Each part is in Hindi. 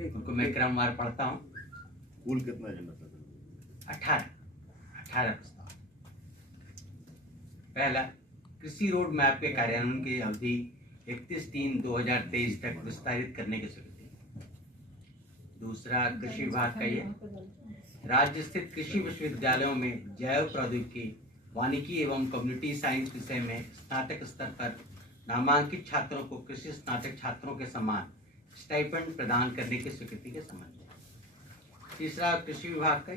उनको मैं क्रमवार पढ़ता हूँ। कुल कितना एजेंडा था? 18 प्रस्ताव। पहला, कृषि रोड मैप के कार्यान्वयन की अवधि 31/3/2023 तक विस्तारित करने की स्वीकृति। दूसरा, कृषि विभाग का ये राज्य स्थित कृषि विश्वविद्यालयों में जैव प्रौद्योगिकी, वानिकी एवं कम्युनिटी साइंस विषय में स्नातक स्तर पर नामांकित छात्रों को कृषि स्नातक छात्रों के समान स्टाइपेंड प्रदान करने की स्वीकृति के संबंध में। तीसरा, कृषि विभाग का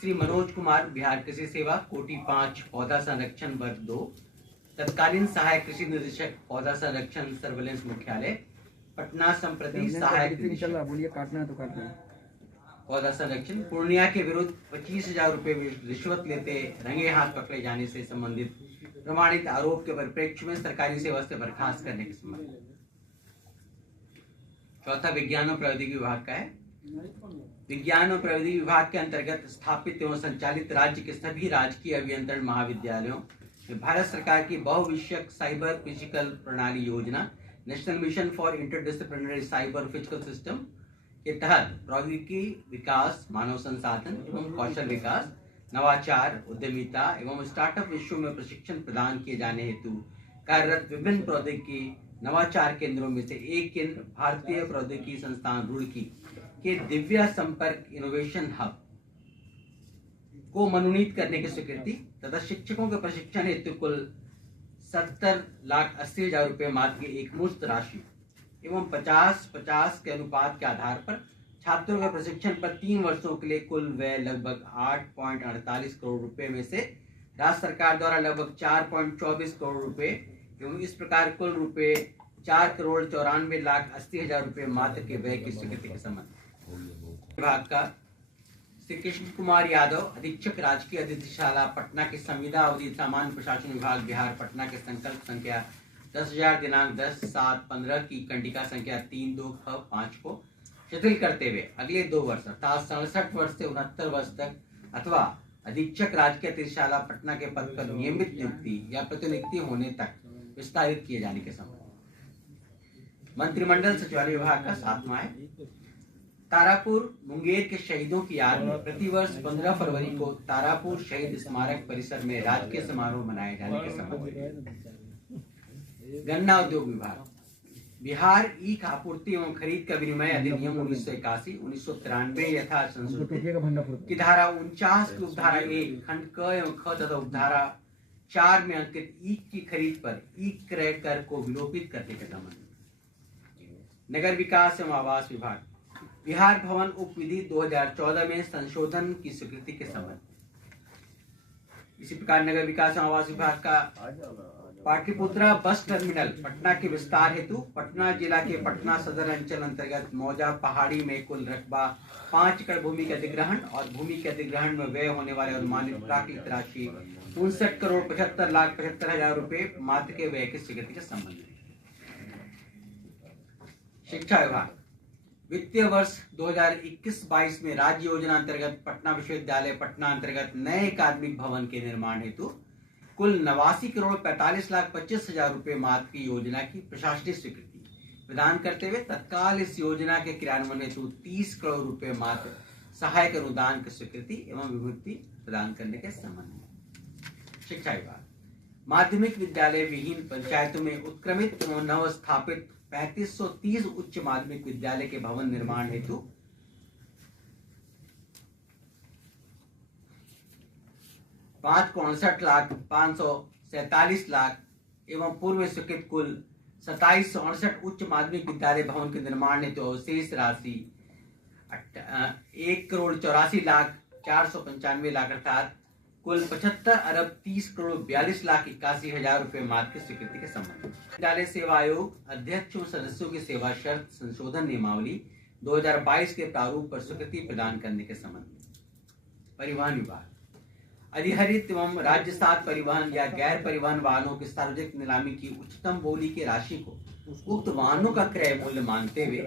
श्री मनोज कुमार, बिहार कृषि सेवा, कोटि 5, पौधा संरक्षण वर्ग 2, तत्कालीन सहायक कृषि निदेशक, पौधा संरक्षण सर्वेलेंस मुख्यालय, पटना संप्रति सहायक पौधा संरक्षण, पूर्णिया के विरुद्ध 25,000 रुपए रिश्वत लेते रंगे हाथ पकड़े जाने से संबंधित प्रमाणित आरोप के परिप्रेक्ष्य में सरकारी सेवा से बर्खास्त करने के संबंध में। चौथा, विज्ञान और प्रौद्योगिकी विभाग का है। विज्ञान और प्रौद्योगिकी विभाग के अंतर्गत स्थापित एवं संचालित राज्य के सभी राजकीय अभियंत्रण महाविद्यालयों में भारत सरकार की बहुविषयक साइबर फिजिकल प्रणाली योजना, national mission for interdisciplinary cyber physical system के तहत प्रौद्योगिकी विकास, मानव संसाधन एवं कौशल विकास, नवाचार, उद्यमिता एवं स्टार्टअप विषयों में प्रशिक्षण प्रदान किए जाने हेतु कार्यरत विभिन्न प्रौद्योगिकी नवाचार केंद्रों में से एक केंद्र भारतीय प्रौद्योगिकी संस्थान रुड़की के दिव्या संपर्क इनोवेशन हब को मनोनीत करने की स्वीकृति तथा शिक्षकों के प्रशिक्षण हेतु कुल 70,80,000 रुपए मात्र की एक मुश्त राशि एवं 50-50 के अनुपात के आधार पर छात्रों के प्रशिक्षण पर 3 वर्षों के लिए कुल व्यय लगभग 8.48 करोड़ रुपए में से राज्य सरकार द्वारा लगभग 4.24 करोड़ रुपए एवं इस प्रकार कुल रुपए 4,94,80,000 रुपए मात्र के व्यय की स्वीकृति के संबंध विभाग का श्री कृष्ण कुमार यादव, अधीक्षक राजकीय अतिथिशाला पटना के संविदा अवधि सामान्य प्रशासन विभाग बिहार पटना के संकल्प संख्या 10,000 दिनांक 10/7/15 की कंडिका संख्या 32665 को शिथिल करते हुए अगले 2 वर्ष अर्थात 67 वर्ष से 69 वर्ष तक अथवा अधीक्षक राजकीय अतिथिशाला पटना के पद पर नियमित नियुक्ति या प्रतिनियुक्ति होने तक विस्तारित किए जाने के संबंध। मंत्रिमंडल सचिवालय विभाग का 7वां है। तारापुर मुंगेर के शहीदों की याद में प्रतिवर्ष 15 फरवरी को तारापुर शहीद स्मारक परिसर में राजकीय समारोह मनाए जाने के संबंध। गन्ना उद्योग विभाग बिहार ईख आपूर्ति एवं खरीद का विनिमय अधिनियम 1981 1993 यथा संशोधित की धारा 49 की उपधारा 1 खंड क एवं ख तथा उपधारा 4 में अंकित ईख की खरीद पर ईख क्रय कर को विलोपित करने के संबंध। नगर विकास एवं आवास विभाग बिहार भवन उप विधि 2014 में संशोधन की स्वीकृति के संबंध। इसी प्रकार नगर विकास एवं आवास विभाग का पाटलिपुत्रा बस टर्मिनल पटना के विस्तार हेतु पटना जिला के पटना सदर अंचल अंतर्गत मौजा पहाड़ी में कुल रकबा 5 एकड़ भूमि के अधिग्रहण और भूमि के अधिग्रहण में व्यय होने वाले अनुमानित प्राकृतिक राशि 59,75,75,000 रुपए मात्र के व्यय की स्वीकृति के संबंध में। शिक्षा विभाग वित्तीय वर्ष 2021-22 में राज्य योजना अंतर्गत पटना विश्वविद्यालय पटना अंतर्गत नए अकादमिक भवन के निर्माण हेतु कुल 89,45,25,000 रुपए मात्र की योजना की प्रशासनिक स्वीकृति प्रदान करते हुए तत्काल इस योजना के क्रियान्वयन हेतु 30 करोड़ रुपए मात्र सहायक अनुदान की स्वीकृति एवं विमुक्ति प्रदान करने के संबंध में। शिक्षा विभाग माध्यमिक विद्यालय विहीन पंचायतों में उत्क्रमित एवं नव स्थापित 3530 उच्च माध्यमिक विद्यालय के भवन निर्माण हेतु 5,59,547,00,000 एवं पूर्व स्वीकृत कुल 2768 उच्च माध्यमिक विद्यालय भवन के निर्माण हेतु अवशेष राशि 1,84,495,00,000 अर्थात कुल 75,30,42,81,000 रुपए मात्र की स्वीकृति के संबंध। विद्यालय सेवा आयोग अध्यक्ष और सदस्यों की सेवा शर्त संशोधन नियमावली 2022 के प्रारूप पर स्वीकृति प्रदान करने के संबंध। परिवहन विभाग अधिहरित एवं राज्य सात परिवहन या गैर परिवहन वाहनों की सार्वजनिक नीलामी की उच्चतम बोली की राशि को उक्त वाहनों का क्रय मूल्य मानते हुए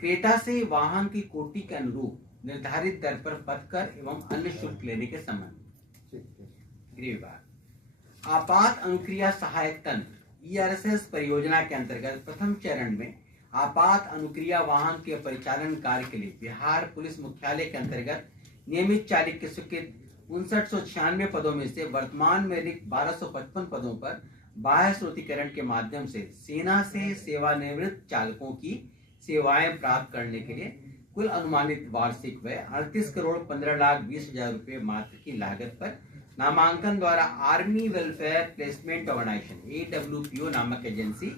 क्रेता से वाहन की कोटि के अनुरूप निर्धारित दर पर पथकर एवं अन्य शुल्क लेने के संबंध। गृह विभाग आपात अनुक्रिया सहायक तंत्र ERSS परियोजना के अंतर्गत प्रथम चरण में आपात अनुक्रिया वाहन के परिचालन कार्य के लिए बिहार पुलिस मुख्यालय के अंतर्गत नियमित चालक के स्वीकृत 5996 पदों में से वर्तमान में रिक्त 1255 पदों पर बाह्य स्रोतीकरण के माध्यम से सेना से सेवानिवृत्त चालकों की सेवाएं प्राप्त करने के लिए कुल अनुमानित वार्षिक व्यय 38,15,20,000 रुपए मात्र की लागत पर नामांकन द्वारा army welfare placement organization AWPO नामक एजेंसी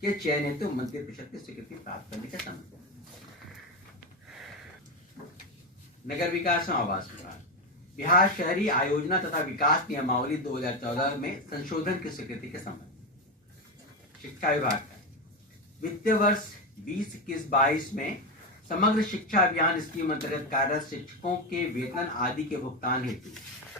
के चयन हेतु मंत्रिपरिषद की स्वीकृति प्राप्त करने के संबंध में नगर विकास एवं आवास विभाग बिहार शहरी आयोजना तथा विकास नियमावली 2014 में संशोधन की स्वीकृति के संबंध। शिक्षा विभाग का वित्तीय वर्ष 2021-22 में समग्र शिक्षा अभियान स्कीम अंतर्गत कार्यरत शिक्षकों के वेतन आदि के भुगतान हेतु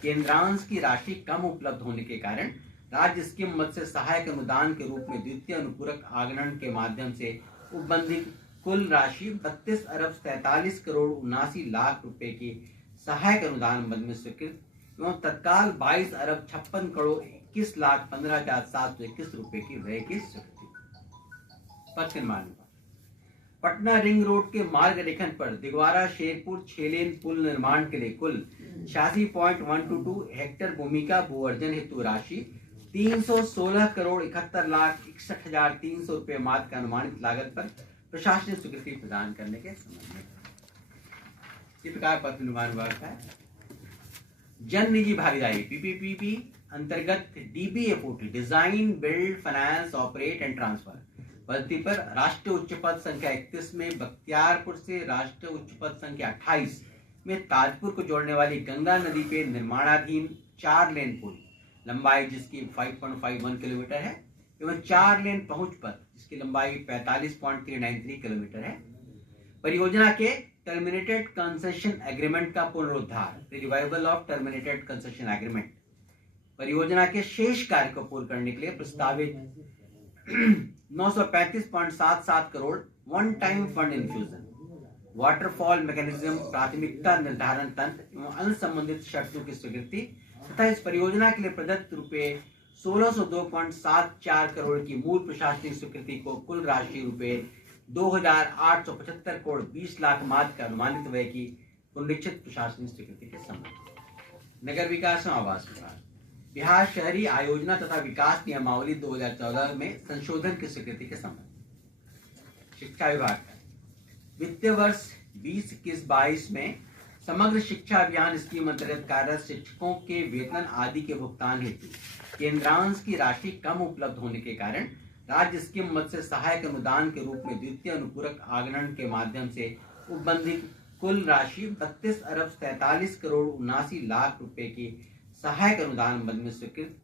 केंद्रांश की राशि कम उपलब्ध होने के कारण राज्य स्कीम मद से सहायक अनुदान के रूप में द्वितीय अनुपूरक आगणन के माध्यम से उपबंधित कुल राशि 32,43,79,00,000 रुपए की सहायक अनुदान मद में स्वीकृत एवं तत्काल 22,56,21,15,721 रुपए की व्यय की स्वीकृति। पथ निर्माण पटना रिंग रोड के मार्ग रेखन पर दिगवारा शेरपुर 6 लेन पुल निर्माण के लिए कुल 86.122 हेक्टेयर भूमि का भूअर्जन हेतु राशि 316,71,61,300 रुपए मात्र का अनुमानित लागत पर प्रशासनिक स्वीकृति प्रदान करने के संबंध में इस प्रकार पथ निर्माण विभाग का जन निजी भागीदारी PPP अंतर्गत DBFOT design build finance operate and transfer पद्धति पर राष्ट्रीय उच्च पथ संख्या 31 में बख्तियारपुर से राष्ट्रीय उच्च पथ संख्या 28 में ताजपुर को जोड़ने वाली गंगा नदी पे निर्माणाधीन 4 लेन पुल लंबाई जिसकी 5.51 किलोमीटर है एवं 4 लेन पहुंच पथ जिसकी लंबाई 45.393 किलोमीटर है। परियोजना के टर्मिनेटेड कंसेशन एग्रीमेंट का पुनरुद्धार revival of terminated concession agreement परियोजना के शेष कार्य को पूर्ण करने के लिए प्रस्तावित 935.77 crore one time fund infusion waterfall mechanism प्राथमिकता निर्धारण तंत्र एवं अन्य संबंधित शर्तों की स्वीकृति तथा इस परियोजना के लिए प्रदत्त रुपए 1602.74 करोड़ की मूल प्रशासनिक स्वीकृति को कुल राशि रुपए 2,875 करोड़ 20 लाख मात्र का अनुमानित व्यय की पुनरीक्षित प्रशासनिक स्वीकृति के संबंध। नगर विकास एवं आवास विभाग बिहार शहरी आयोजना तथा विकास नियमावली 2014 में संशोधन की स्वीकृति के संबंध। शिक्षा विभाग का वित्तीय वर्ष 2021-22 में समग्र शिक्षा अभियान स्कीम अंतर्गत कार्यरत शिक्षकों के वेतन आदि के भुगतान हेतु केंद्रांश की राशि कम उपलब्ध होने के कारण राज्य स्कीम मद से सहायक अनुदान के रूप में द्वितीय अनुपूरक आगणन के माध्यम से उपबंधित कुल राशि 32,43,79,00,000 रुपए की सहायक अनुदान मद में स्वीकृत